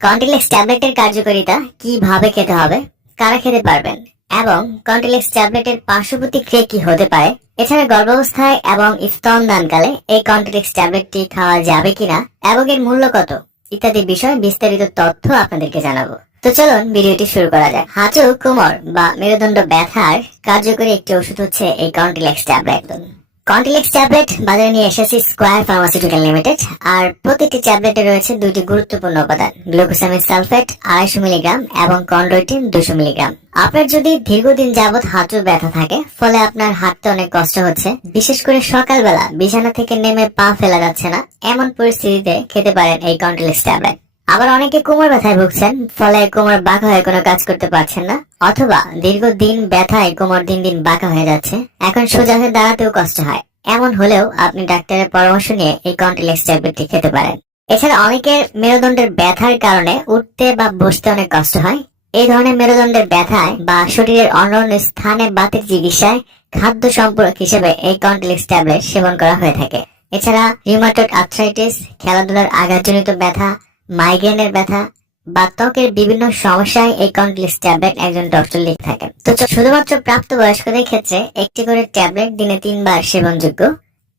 কন্টিলেক্স ট্যাবলেটের কার্যকারিতা, কিভাবে খেতে হবে, কারা খেতে পারবেন এবং কন্টিলেক্স ট্যাবলেটের পার্শ্ব প্রতিক্রিয়া কি হতে পারে, এছাড়া গর্ভাবস্থায় এবং স্তনদানকালে এই কন্টিলেক্স ট্যাবলেটটি খাওয়া যাবে কিনা এবং এর মূল্য কত ইত্যাদি বিষয়ে বিস্তারিত তথ্য আপনাদেরকে জানাবো। তো চলুন ভিডিওটি শুরু করা যাক। হাঁটু, কোমর বা মেরুদণ্ড ব্যথার কার্যকরী একটি ওষুধ হচ্ছে এই কন্টিলেক্স ট্যাবলেট। কন্টিলেক্স ট্যাবলেট বাজারে নিয়ে এসেছে স্কয়ার ফার্মাসিউটিক্যাল লিমিটেড। আর প্রতিটি ট্যাবলেটে রয়েছে দুইটি গুরুত্বপূর্ণ উপাদান, গ্লুকোসামিন সালফেট 250 মিলিগ্রাম এবং কন্ড্রোইটিন 200 মিলিগ্রাম। আপনার যদি দীর্ঘদিন যাবত হাঁটুর ব্যথা থাকে, ফলে আপনার হাঁটতে অনেক কষ্ট হচ্ছে, বিশেষ করে সকালবেলা বিছানা থেকে নেমে পা ফেলা যাচ্ছে না, এমন পরিস্থিতিতে খেতে পারেন এই কন্টিলেক্স ট্যাবলেট। আবার অনেকে কোমর ব্যথায় ভুগছেন, ফলে কোমর বাঁকা হয়ে কোনো কাজ করতে পারছেন না, অথবা দীর্ঘদিন ব্যথায় কোমর দিন দিন বাঁকা হয়ে যাচ্ছে, এখন সোজা হয়ে দাঁড়াতেও কষ্ট হয়। এমন হলেও আপনি ডাক্তারের পরামর্শ নিয়ে এই কন্টিলেক্স ট্যাবলেটটি খেতে পারেন। এছাড়া অনেকের মেরুদণ্ডের ব্যথার কারণে উঠতে বা বসতে অনেক কষ্ট হয়। এই ধরনের মেরুদণ্ডের ব্যথায় বা শরীরের অন্যান্য স্থানে বাতের চিকিৎসায় খাদ্য সম্পূরক হিসেবে এই কন্টিলেক্স ট্যাবলেট সেবন করা হয়ে থাকে। এছাড়া রিউমাটয়েড আর্থ্রাইটিস, খেলাধুলার আঘাতজনিত ব্যথা, মাইগ্রেনের ব্যথা বা ত্বকের বিভিন্ন সমস্যায় এই কন্টিলেক্স ট্যাবলেট একজন ডক্টর লিখে থাকেন। তো শুধুমাত্র প্রাপ্তবয়স্কদের ক্ষেত্রে একটি করে ট্যাবলেট দিনে 3 বার সেবনযোগ্য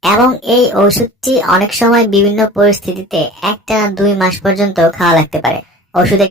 এবং এই ওষুধটি অনেক সময় বিভিন্ন পরিস্থিতিতে 1 টানা 2 মাস পর্যন্ত খাওয়া লাগতে পারে। ওষুধের